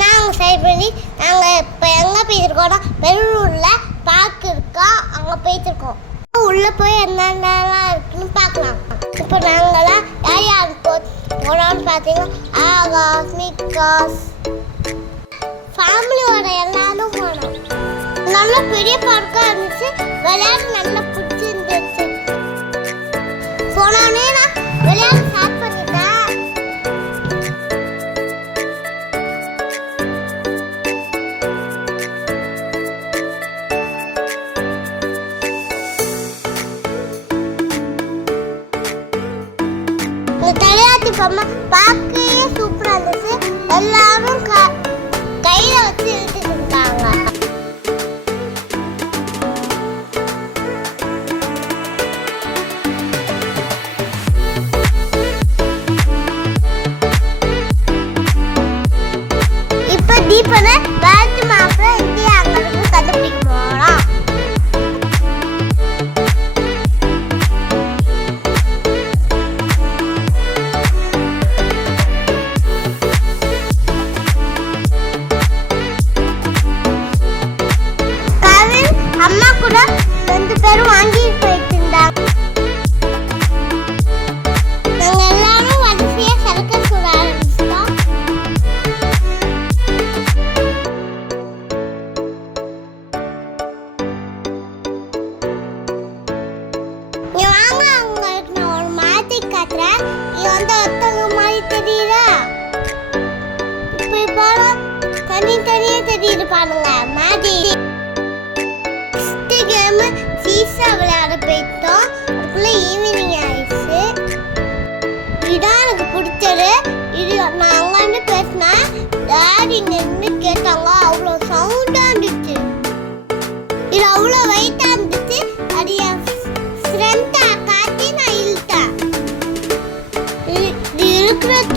நாங்கள் சரி பண்ணி நாங்கள் இப்போ எங்கே போயிருக்கோம்னா பெங்களூரில் பார்க் இருக்கா அங்கே போயிட்டுருக்கோம். உள்ளே போய் என்னென்னலாம் இருக்குன்னு பார்க்கலாம். இப்போ நாங்களாம் யார் யார் போ போனோம்னு பார்த்தீங்கன்னா ஆகாஷ் மிக்காஸ் இந்த தலையாட்டி பொம்மை பார்க்கவே சூப்பராக இருந்துச்சு. எல்லாரும் க- கையில வச்சு இழுத்துட்டு இருக்காங்க. இப்ப தீபனை ரெண்டு வாங்கி வாங்கிட்டு போயிட்டு நாங்க எல்லாரும் வரிசையா சரக்கு சுட ஆரம்பிச்சிட்டோம். வாங்க உங்களுக்கு நான் ஒரு காட்டுறேன். இது வந்து ஒருத்தவங்க மாதிரி தெரியுதா?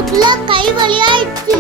चुकला काही वळी आहेत